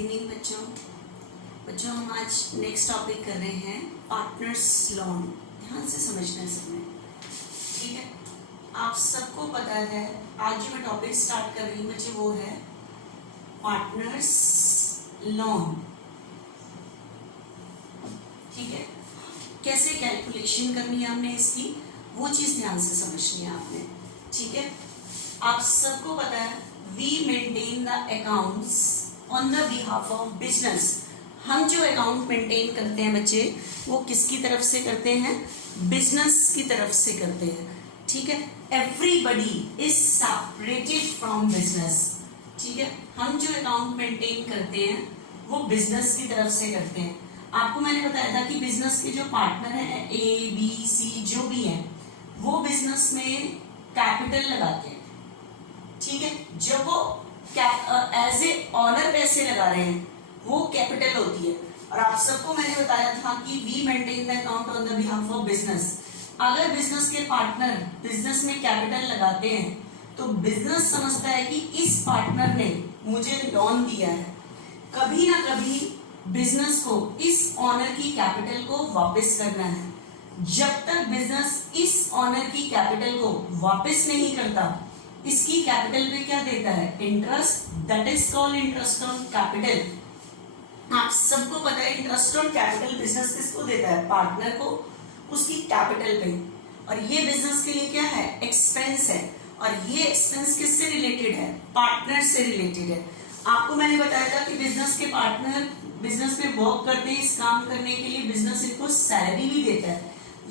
Evening बच्चों। बच्चों हम आज नेक्स्ट टॉपिक कर रहे हैं पार्टनर्स लोन। ध्यान से समझना है सबने, ठीक है। आप सबको पता है आज जो मैं टॉपिक स्टार्ट कर रही हूँ बच्चे वो है पार्टनर्स लोन, ठीक है। कैसे कैलकुलेशन करनी है हमने इसकी, वो चीज ध्यान से समझनी है आपने, ठीक है। आप सबको पता है we maintain the accounts on the behalf of business. हम जो अकाउंट मेंटेन करते हैं बच्चे वो किसकी तरफ से करते हैं, बिजनेस की तरफ से करते हैं, ठीक है। Everybody is separated from business, ठीक है। हम जो अकाउंट मेंटेन करते हैं वो बिजनेस की तरफ से करते हैं। आपको मैंने बताया था कि बिजनेस के जो पार्टनर हैं ए बी सी जो भी हैं वो बिजनेस में कैपिटल लगाते हैं, ठीक है। जब वो एज ए ऑनर पैसे लगा रहे हैं वो कैपिटल होती है। और आप सबको मैंने बताया था कि we maintain the account on the behalf of business. अगर बिजनेस के पार्टनर बिजनेस में कैपिटल लगाते हैं तो बिजनेस समझता है कि इस पार्टनर ने मुझे लोन दिया है, कभी ना कभी बिजनेस को इस ऑनर की कैपिटल को वापस करना है। जब तक बिजनेस इस ऑनर की कैपिटल को वापस नहीं करता, इसकी कैपिटल पे क्या देता है, interest, that is called interest on capital. आप सबको पता है इंटरेस्ट ऑन कैपिटल बिजनेस किसको देता है, पार्टनर को, उसकी कैपिटल पे। और ये बिजनेस के लिए क्या है, एक्सपेंस है। और ये एक्सपेंस किससे रिलेटेड है, पार्टनर से रिलेटेड है। आपको मैंने बताया था कि बिजनेस के पार्टनर बिजनेस में वर्क करते हैं, इस काम करने के लिए बिजनेस इनको सैलरी भी देता है।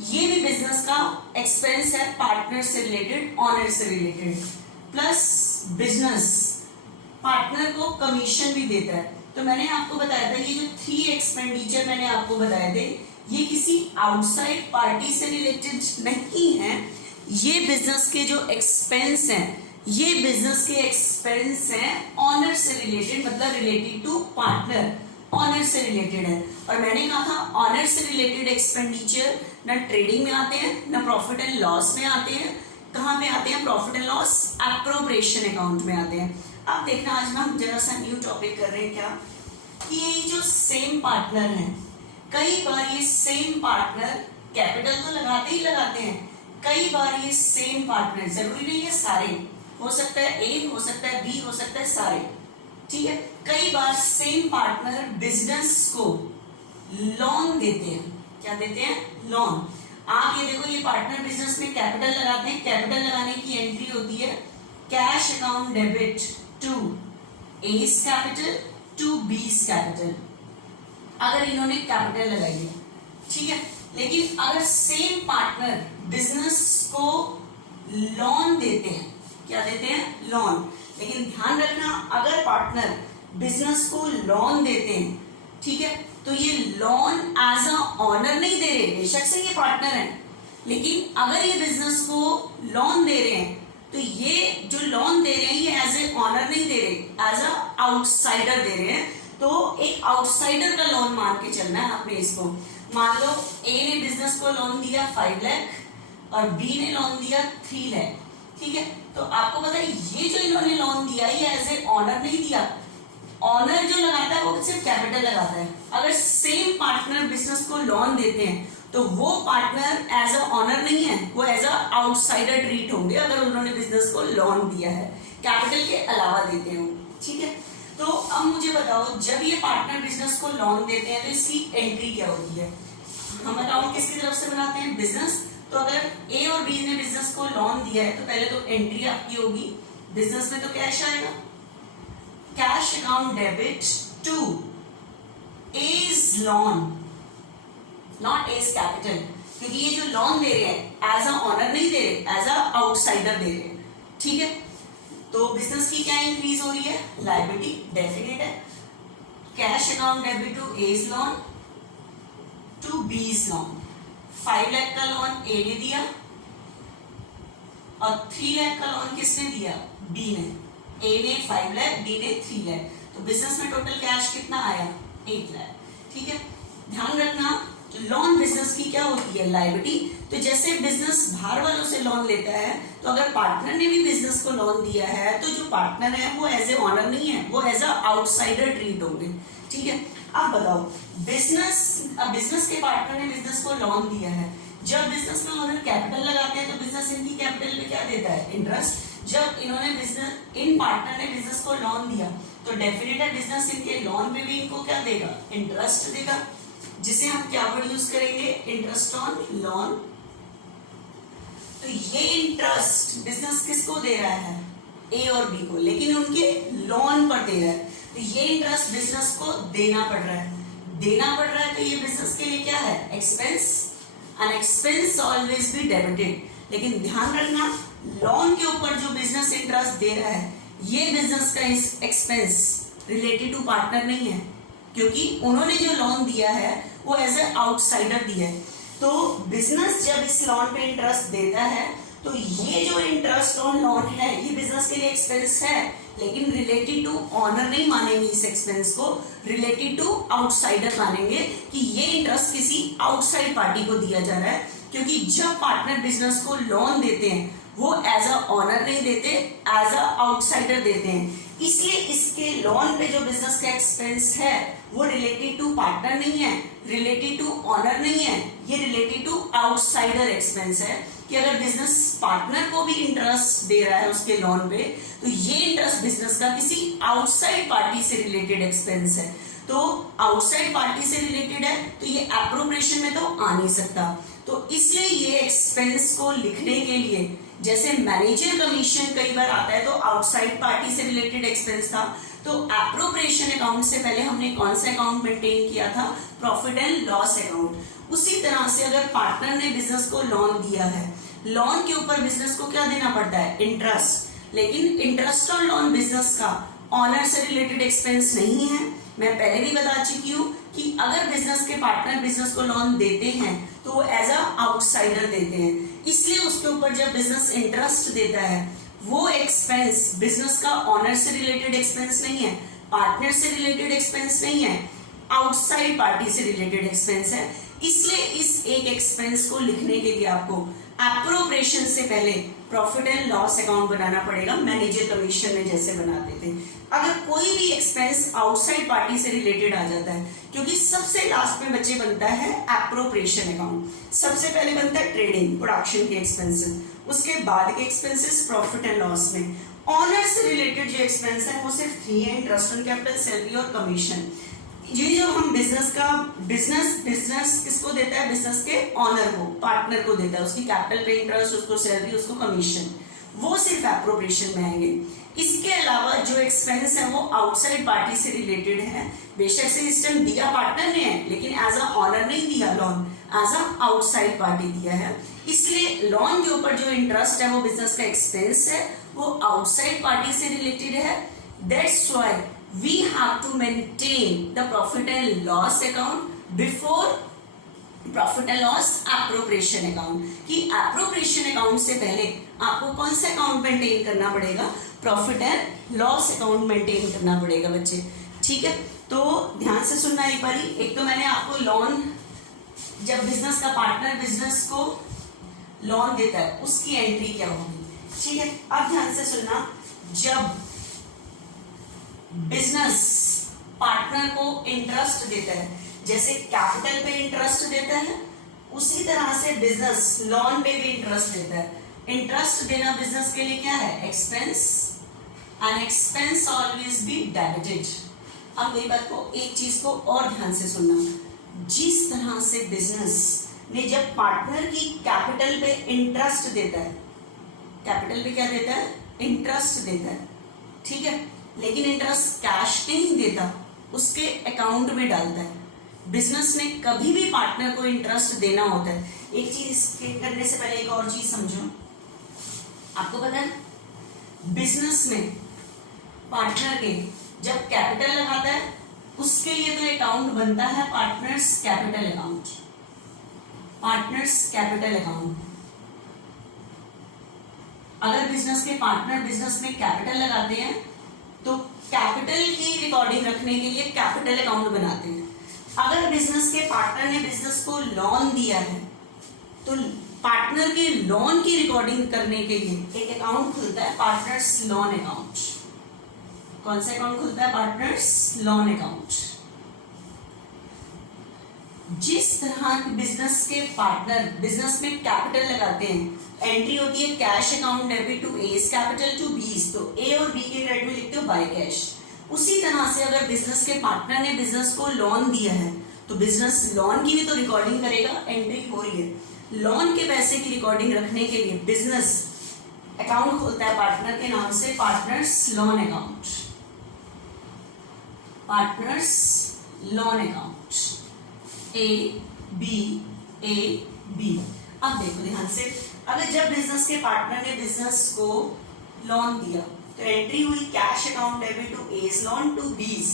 ये भी बिजनेस का एक्सपेंस है, पार्टनर से रिलेटेड, ऑनर से रिलेटेड। प्लस बिजनेस पार्टनर को कमीशन भी देता है। तो मैंने आपको बताया था ये जो 3 एक्सपेंडिचर मैंने आपको बताए थे ये किसी आउटसाइड पार्टी से रिलेटेड नहीं है। ये बिजनेस के जो एक्सपेंस हैं ये बिजनेस के एक्सपेंस हैं ऑनर से रिलेटेड, मतलब रिलेटेड टू पार्टनर, ऑनर से रिलेटेड है। और मैंने कहा था ऑनर से रिलेटेड एक्सपेंडिचर ना ट्रेडिंग में आते हैं ना प्रॉफिट एंड लॉस में आते हैं। कहाँ पे आते हैं, profit and loss appropriation account में आते हैं। अब देखना आज ना हम जरा सा न्यू टॉपिक कर रहे हैं क्या, कि ये जो सेम पार्टनर हैं, कई बार ये सेम पार्टनर कैपिटल तो लगाते ही लगाते हैं, कई बार ये सेम पार्टनर, जरूरी नहीं है सारे, हो सकता है ए, हो सकता है बी, हो सकता है सारे, ठीक है। कई बार सेम पार्टनर बिजनेस को लोन देते हैं। क्या देते हैं, लोन। आप ये देखो ये पार्टनर बिजनेस में कैपिटल लगाते हैं, कैपिटल लगाने की एंट्री होती है cash account debit to A's capital to B's capital, अगर इन्होंने कैपिटल लगाई है, ठीक है। लेकिन अगर सेम पार्टनर बिजनेस को लोन देते हैं, क्या देते हैं, लोन। लेकिन ध्यान रखना अगर पार्टनर बिजनेस को लोन देते हैं, ठीक है, तो ये लोन एज अ ऑनर नहीं दे रहे, बेशक से ये पार्टनर है, लेकिन अगर ये बिजनेस को लोन दे रहे हैं तो ये जो लोन दे रहे हैं ये एज ए ऑनर नहीं दे रहे, एज अ आउटसाइडर दे रहे हैं। तो एक आउटसाइडर का लोन मान के चलना है आपने इसको। मान लो ए ने बिजनेस को लोन दिया 5 लाख और बी ने लोन दिया 3 लाख, ठीक है। तो आपको पता है ये जो इन्होंने लोन दिया ये एज ए ऑनर नहीं दिया, ऑनर जो लगाता है वो सिर्फ कैपिटल लगाता है। अगर सेम पार्टनर बिजनेस को लोन देते हैं तो वो पार्टनर एज अ ऑनर नहीं है, वो एज अ आउटसाइडर ट्रीट होंगे अगर उन्होंने बिजनेस को लोन दिया है, कैपिटल के अलावा देते हो, ठीक है। तो अब मुझे बताओ जब ये पार्टनर बिजनेस को लोन देते हैं तो इसकी एंट्री क्या होती है। हम अकाउंट किसकी तरफ से बनाते हैं, बिजनेस। तो अगर ए और बी ने बिजनेस को लोन दिया है तो पहले तो एंट्री आपकी होगी, बिजनेस में तो कैश आएगा, cash account debit to A's loan, not A's capital, क्योंकि ये जो लोन दे रहे हैं एज अ ऑनर नहीं दे रहे, एज अ आउटसाइडर दे रहे हैं, ठीक है। तो बिजनेस की क्या इंक्रीज हो रही है, लायबिलिटी डेफिनेट है। Cash account debit to A's loan to B's loan. 5 lakh का लोन ए ने दिया और 3 लाख का लोन किसने दिया, बी ने। ए ने 5 लाख, बी ने 3 लाख, तो बिजनेस में टोटल कैश कितना आया, 8 लाख, ठीक है। ध्यान रखना लोन बिजनेस की क्या होती है, लायबिलिटी। तो जैसे बिजनेस बाहर वालों से लोन लेता है, तो अगर पार्टनर ने भी बिजनेस को लोन दिया है तो जो पार्टनर है वो एज ए ऑनर नहीं है, वो एज अ आउटसाइडर ट्रीट होंगे। ठीक है, अब बताओ बिजनेस के पार्टनर ने बिजनेस को लोन दिया है, जब बिजनेस में ओनर कैपिटल लगाते हैं तो बिजनेस इनकी कैपिटल पे क्या देता है, इंटरेस्ट। जब इन पार्टनर ने बिजनेस को लोन दिया तो डेफिनेट है बिजनेस इनके लोन पे भी इनको क्या देगा, इंटरेस्ट देगा, जिसे हम क्या वर्ड यूज करेंगे, इंटरेस्ट ऑन लोन। तो ये इंटरेस्ट बिजनेस किसको दे रहा है, ए और बी को, लेकिन उनके लोन पर दे रहा है। तो ये इंटरेस्ट बिजनेस को देना पड़ रहा है, तो ये बिजनेस के लिए क्या है, expense. An expense always be debited. लेकिन ध्यान रखना, लोन के ऊपर जो बिजनेस इंटरेस्ट दे रहा है, ये बिजनेस का एक्सपेंस रिलेटेड टू पार्टनर नहीं है, क्योंकि उन्होंने जो लोन दिया है वो एज ए आउटसाइडर दिया है। तो बिजनेस जब इस लोन पे इंटरेस्ट देता है तो ये जो इंटरेस्ट ऑन लोन है ये बिजनेस के लिए एक्सपेंस है, लेकिन रिलेटेड टू ऑनर नहीं मानेंगे इस एक्सपेंस को, रिलेटेड टू आउटसाइडर मानेंगे कि ये इंटरेस्ट किसी आउटसाइड पार्टी को दिया जा रहा है। क्योंकि जब पार्टनर बिजनेस को लोन देते हैं वो एज अ ऑनर नहीं देते, एज अ आउटसाइडर देते हैं। इसलिए इसके लोन पे जो बिजनेस का एक्सपेंस है वो रिलेटेड टू पार्टनर नहीं है, रिलेटेड टू ऑनर नहीं है, ये रिलेटेड टू आउटसाइडर एक्सपेंस है। कि अगर बिजनेस पार्टनर को भी इंटरेस्ट दे रहा है उसके लोन पे, तो ये इंटरेस्ट बिजनेस का किसी आउटसाइड पार्टी से रिलेटेड एक्सपेंस है। तो आउटसाइड पार्टी से रिलेटेड है तो ये एप्रोप्रिएशन में तो आ नहीं सकता। तो इसलिए ये एक्सपेंस को लिखने के लिए, जैसे मैनेजर कमीशन कई बार आता है तो आउटसाइड पार्टी से रिलेटेड एक्सपेंस था, तो एप्रोप्रिएशन अकाउंट से पहले हमने कौन सा अकाउंट मेंटेन किया था, प्रॉफिट एंड लॉस अकाउंट। उसी तरह से अगर पार्टनर ने बिजनेस को लोन दिया है, लोन के ऊपर बिजनेस को क्या देना पड़ता है, इंटरेस्ट। लेकिन इंटरेस्ट ऑन लोन बिजनेस का ऑनर से रिलेटेड एक्सपेंस नहीं है। मैं पहले भी बता चुकी हूँ कि अगर बिजनेस के पार्टनर बिजनेस को लोन देते हैं तो वो एज अ आउटसाइडर देते हैं, इसलिए उसके ऊपर जब बिजनेस इंटरेस्ट देता है वो एक्सपेंस बिजनेस का ऑनर से रिलेटेड एक्सपेंस नहीं है, पार्टनर से रिलेटेड एक्सपेंस नहीं है, आउटसाइड पार्टी से रिलेटेड एक्सपेंस है। इसलिए इस एक एक्सपेंस को लिखने के लिए आपको एप्रोप्रिएशन से पहले प्रॉफिट एंड लॉस अकाउंट बनाना पड़ेगा, मैनेजर कमीशन में जैसे बनाते थे। अगर कोई भी एक्सपेंस आउटसाइड पार्टी से रिलेटेड आ जाता है, क्योंकि सबसे लास्ट में बच्चे बनता है एप्रोप्रिएशन अकाउंट, सबसे पहले बनता है ट्रेडिंग प्रोडक्शन के एक्सपेंसेस, उसके बाद के एक्सपेंसेस प्रॉफिट एंड लॉस में। ऑनर से रिलेटेड जो एक्सपेंस है वो सिर्फ 3 है, इंटरेस्ट ऑन कैपिटल, सैलरी और कमीशन। ये जो हम बिजनेस किसको देता है, बिजनेस के ऑनर को, पार्टनर को देता है, उसकी कैपिटल पे इंटरेस्ट, उसको सैलरी, उसको कमीशन, वो सिर्फ एप्रोप्रिएशन में आएंगे। इसके अलावा जो एक्सपेंस है वो आउटसाइड पार्टी से रिलेटेड है, बेशक से इस टाइम दिया पार्टनर ने है लेकिन एज अ ऑनर नहीं दिया loan, as a outside party दिया है। इसलिए लोन के ऊपर जो इंटरेस्ट है वो बिजनेस का एक्सपेंस है, वो आउटसाइड पार्टी से रिलेटेड है। That's why we have to maintain the profit and loss account before profit and loss appropriation account। कि appropriation account से पहले आपको कौन सा अकाउंट मेंटेन करना पड़ेगा, profit and loss account maintain करना पड़ेगा बच्चे। ठीक है, तो ध्यान से सुनना एक बारी। एक तो मैंने आपको लोन, जब बिजनेस का पार्टनर बिजनेस को लोन देता है उसकी एंट्री क्या होगी। ठीक है, अब ध्यान से सुनना, जब बिजनेस पार्टनर को इंटरेस्ट देता है, जैसे कैपिटल पे इंटरेस्ट देता है, उसी तरह से बिजनेस लोन पे भी इंटरेस्ट देता है। इंटरेस्ट देना बिजनेस के लिए क्या है, expense, and expense always be debited. अब मेरी बात को, एक चीज को और ध्यान से सुनना, जिस तरह से बिजनेस ने जब पार्टनर की कैपिटल पे इंटरेस्ट देता है, कैपिटल पे क्या देता है, इंटरेस्ट देता है, ठीक है, लेकिन इंटरेस्ट कैश नहीं देता, उसके अकाउंट में डालता है। बिजनेस में कभी भी पार्टनर को इंटरेस्ट देना होता है। एक चीज करने से पहले एक और चीज समझो, आपको पता है बिजनेस में पार्टनर के जब कैपिटल लगाता है उसके लिए तो अकाउंट बनता है partners capital account, partners capital account. अगर बिजनेस के पार्टनर बिजनेस में कैपिटल लगाते हैं तो कैपिटल की रिकॉर्डिंग रखने के लिए कैपिटल अकाउंट बनाते हैं। अगर बिजनेस के पार्टनर ने बिजनेस को लोन दिया है तो पार्टनर के लोन की रिकॉर्डिंग करने के लिए एक अकाउंट खुलता है, पार्टनर्स लोन अकाउंट। कौन सा अकाउंट खुलता है? Partners loan account. जिस तरह बिजनेस के पार्टनर बिजनेस में कैपिटल लगाते हैं, एंट्री होती है cash account debit to A's capital to B's, तो ए और बी के क्रेडिट में लिखते हो बाय कैश। उसी तरह से अगर बिजनेस के पार्टनर ने बिजनेस को लोन दिया है तो बिजनेस लोन की भी तो रिकॉर्डिंग करेगा, एंट्री हो रही है। लोन के पैसे की रिकॉर्डिंग रखने के लिए बिजनेस अकाउंट खोलता है पार्टनर के नाम से, partners loan account, partners loan account A B. अब देखो ध्यान से, अगर जब बिजनेस के पार्टनर ने बिजनेस को लोन दिया तो एंट्री हुई cash account debit to A's loan to B's.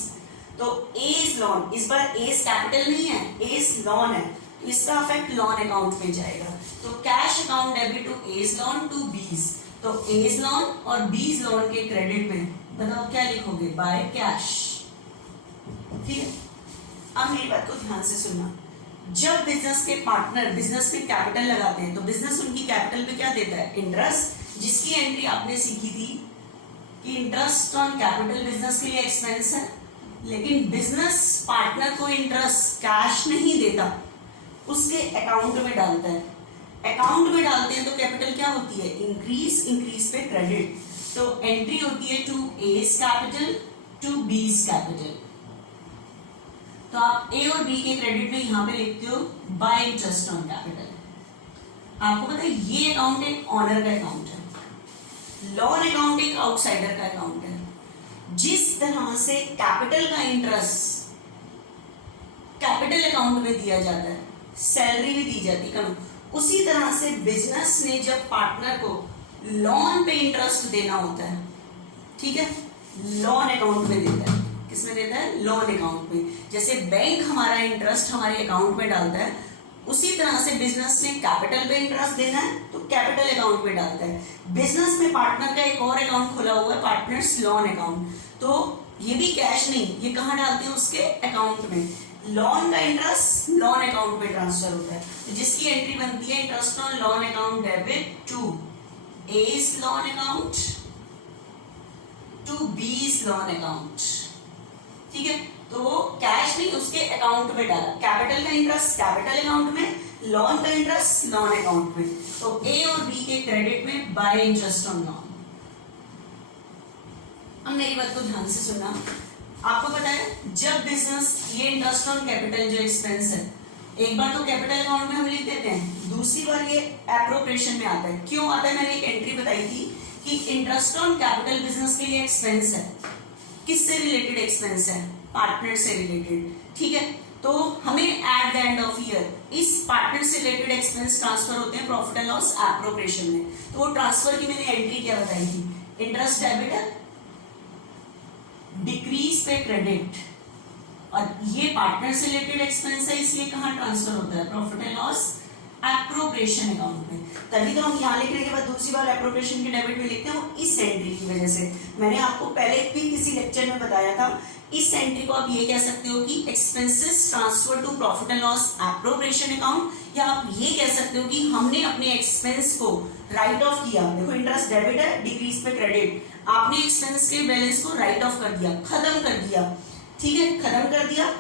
तो एज लोन, इस बार एज कैपिटल नहीं है, एज लोन है, तो इसका इफेक्ट लोन अकाउंट में जाएगा। तो cash account debit to A's loan to B's, तो एज लोन और बीज लोन के क्रेडिट में बताओ क्या लिखोगे? By cash. ठीक है, अब मेरी बात को ध्यान से सुनना। जब बिजनेस के पार्टनर बिजनेस में कैपिटल लगाते हैं तो बिजनेस उनकी कैपिटल पे क्या देता है? इंटरेस्ट, जिसकी एंट्री आपने सीखी थी कि इंटरेस्ट ऑन कैपिटल बिजनेस के लिए एक्सपेंस है, लेकिन बिजनेस पार्टनर को इंटरेस्ट कैश नहीं देता, उसके अकाउंट में डालता है। अकाउंट में डालते हैं तो कैपिटल क्या होती है? इंक्रीज, इंक्रीज पे क्रेडिट, तो एंट्री होती है to A's capital to B's capital. तो आप ए और बी के क्रेडिट में यहां पे लिखते हो बाय इंटरेस्ट ऑन कैपिटल। आपको पता है ये अकाउंट एक ऑनर का अकाउंट है, लोन अकाउंट एक आउटसाइडर का अकाउंट है। जिस तरह से कैपिटल का इंटरेस्ट कैपिटल अकाउंट में दिया जाता है, सैलरी भी दी जाती है, उसी तरह से बिजनेस ने जब पार्टनर को लोन पे इंटरेस्ट देना होता है, ठीक है, लोन अकाउंट में देता है। किसमें देता है? लोन अकाउंट में। जैसे बैंक हमारा इंटरेस्ट हमारे अकाउंट में डालता है, उसी तरह से बिजनेस ने कैपिटल पे इंटरेस्ट देना है तो कैपिटल अकाउंट में डालता है। बिजनेस में पार्टनर का एक और अकाउंट खुला हुआ है, पार्टनर्स लोन अकाउंट, तो ये भी कैश नहीं, ये कहाँ डालते हैं? उसके अकाउंट में। लोन का इंटरेस्ट लोन अकाउंट में ट्रांसफर होता है, तो जिसकी एंट्री बनती है interest on loan account debit to A's loan account to B's loan account. ठीक है, तो कैश नहीं उसके अकाउंट में डाला, कैपिटल का इंटरेस्ट कैपिटल अकाउंट में, लोन का इंटरेस्ट लोन अकाउंट में। तो ए और बी के क्रेडिट में बाय इंटरेस्ट ऑन लोन। अब मेरी बात को ध्यान से सुनना। आपको पता है जब बिजनेस ये इंटरेस्ट ऑन कैपिटल जो एक्सपेंस है, एक बार तो कैपिटल अकाउंट में हम लिख देते हैं, दूसरी बार ये एप्रोप्रिएशन में आता है। क्यों आता है? मैंने एक एंट्री बताई थी कि इंटरेस्ट ऑन कैपिटल बिजनेस के लिए एक्सपेंस है। किससे रिलेटेड एक्सपेंस है? पार्टनर से रिलेटेड। ठीक है, तो हमें at the end of year इस पार्टनर से रिलेटेड एक्सपेंस ट्रांसफर होते हैं प्रॉफिट एंड लॉस एप्रोप्रिएशन में। तो वो ट्रांसफर की मैंने एंट्री क्या बताई थी? इंटरेस्ट डेबिट डिक्रीज पे क्रेडिट, और ये पार्टनर से रिलेटेड एक्सपेंस है, इसलिए कहाँ ट्रांसफर होता है? Profit and loss appropriation account में। तभी तो हम यहाँ लिखने के बाद दूसरी बार एप्रोप्रिएशन के डेबिट में लिखते हैं, वो इस एंट्री की वजह से। मैंने आपको पहले भी किसी लेक्चर में बताया था, इस एंट्री को आप ये कह सकते हो कि expenses transfer to profit and loss appropriation account, या आप ये कह सकते हो कि हमने अपने एक्सपेंस को राइट ऑफ किया। देखो इंटरेस्ट डेबिट है, डिक्रीज पे क्रेडिट, आपने एक्सपेंस के बैलेंस को राइट ऑफ कर दिया, खत्म कर दिया। ठीक है, खत्म कर दिया।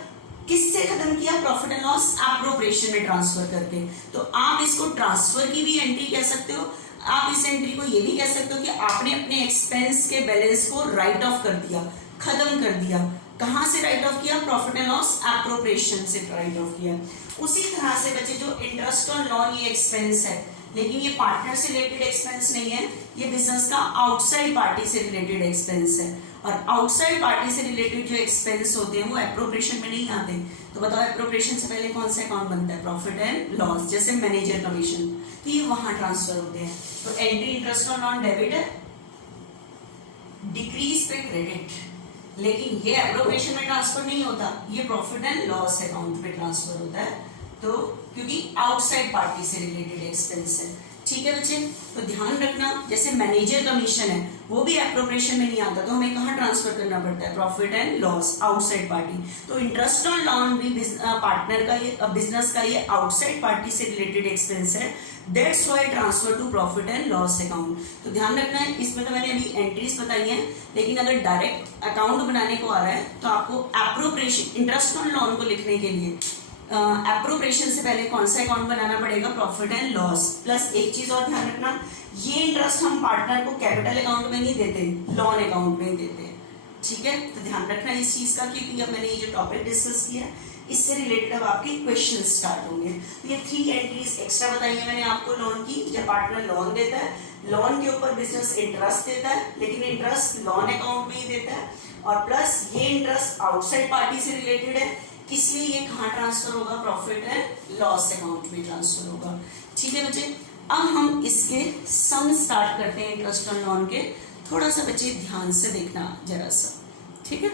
किससे खत्म किया? प्रॉफिट एंड लॉस एप्रोप्रिएशन में ट्रांसफर करके। तो आप इसको ट्रांसफर की भी एंट्री कह सकते हो, आप इस एंट्री को ये भी कह सकते हो कि आपने अपने एक्सपेंस के बैलेंस को राइट ऑफ कर दिया, खत्म कर दिया। कहां से राइट ऑफ किया? प्रॉफिट एंड लॉस एप्रोप्रिएशन से राइट ऑफ किया। उसी तरह से बच्चे जो इंटरेस्ट ऑन लोन ये एक्सपेंस है, लेकिन ये पार्टनर से रिलेटेड एक्सपेंस नहीं है, ये बिजनेस का आउटसाइड पार्टी से रिलेटेड एक्सपेंस है। और आउटसाइड पार्टी से रिलेटेड जो एक्सपेंस होते हैं वो एप्रोप्रिएशन में नहीं आते। तो बताओ एप्रोप्रिएशन से पहले कौन सा अकाउंट बनता है? प्रॉफिट एंड लॉस, जैसे मैनेजर कमीशन, तो ये वहां ट्रांसफर होते हैं। तो entry interest on loan debit है, डिक्रीज पे क्रेडिट, लेकिन ये एप्रोप्रिएशन में ट्रांसफर नहीं होता, ये प्रॉफिट एंड लॉस अकाउंट पे ट्रांसफर होता है। तो क्योंकि आउटसाइड पार्टी से रिलेटेड एक्सपेंस है। ठीक है बच्चे, तो ध्यान रखना जैसे मैनेजर कमीशन है वो भी एप्रोप्रिएशन में नहीं आता, तो हमें कहाँ ट्रांसफर करना पड़ता है, profit and loss, outside party. तो इंटरेस्ट ऑन लोन भी पार्टनर का ये बिजनेस का ये आउटसाइड पार्टी से रिलेटेड एक्सपेंस है, that's why transfer to profit and loss account. तो ध्यान रखना है, इसमें तो मैंने अभी एंट्रीज बताई हैं, लेकिन अगर डायरेक्ट अकाउंट बनाने को आ रहा है तो आपको एप्रोप्रिएशन, इंटरेस्ट ऑन लोन को लिखने के लिए एप्रोप्रिएशन से पहले कौन सा अकाउंट बनाना पड़ेगा, प्रॉफिट एंड लॉस। प्लस एक चीज और ध्यान रखना, ये इंटरेस्ट हम पार्टनर को कैपिटल अकाउंट में नहीं देते, लोन अकाउंट में ही देते, ठीक है। तो ध्यान रखना इस चीज का, क्योंकि अब मैंने ये जो टॉपिक डिस्कस किया इससे रिलेटेड अब आपके क्वेश्चन स्टार्ट होंगे। तो ये 3 एंट्रीज एक्स्ट्रा बताई है मैंने आपको लोन की। जब पार्टनर लोन देता है, लोन के ऊपर बिजनेस इंटरेस्ट देता है, लेकिन इंटरेस्ट लोन अकाउंट में ही देता है, और प्लस ये इंटरेस्ट आउटसाइड पार्टी से रिलेटेड है, इसलिए ये कहाँ ट्रांसफर होगा, प्रॉफिट एंड लॉस अकाउंट में ट्रांसफर होगा, ठीक है बच्चे। अब हम इसके सम स्टार्ट करते हैं इंटरेस्ट ऑन लोन के। थोड़ा सा बच्चे ध्यान से देखना जरा सा, ठीक है।